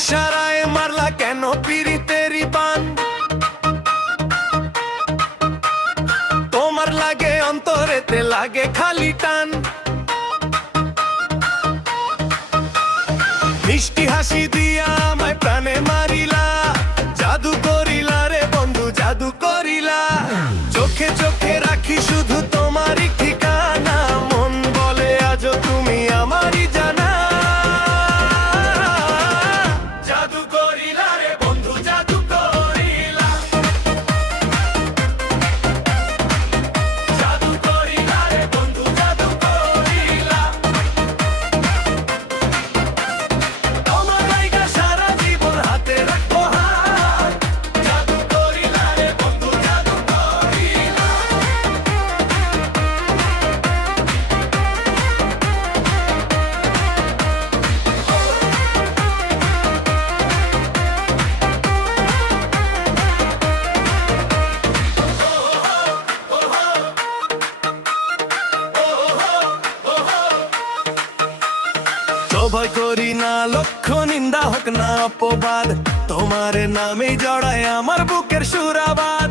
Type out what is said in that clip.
ইশারায় মারলা কেন পিরিতেরি বান? তোমার লাগে অন্তরেতে লাগে খালি টান। মিষ্টি হাসি দিয়া আমায় প্রাণে মারিলা, জাদু করিলা রে বন্ধু জাদু করিলা। চোখে চোখে রাখি শুধু তোমারই ঠিকানা, মন বলে আজও তুমি আমারই জানা। জাদু করিলা রে বন্ধু জাদু করিলা, জাদু করিলা রে বন্ধু জাদু করিলা। তোমার লাইগা সারা জীবন হাতে রাখবো হাত, জাদু করিলা রে বন্ধু জাদু করিলা। তো ভয় করি না লক্ষ নিন্দা হোক না অপবাদ, তোমার নামে জড়ায় আমার বুকের সুরাবাদ।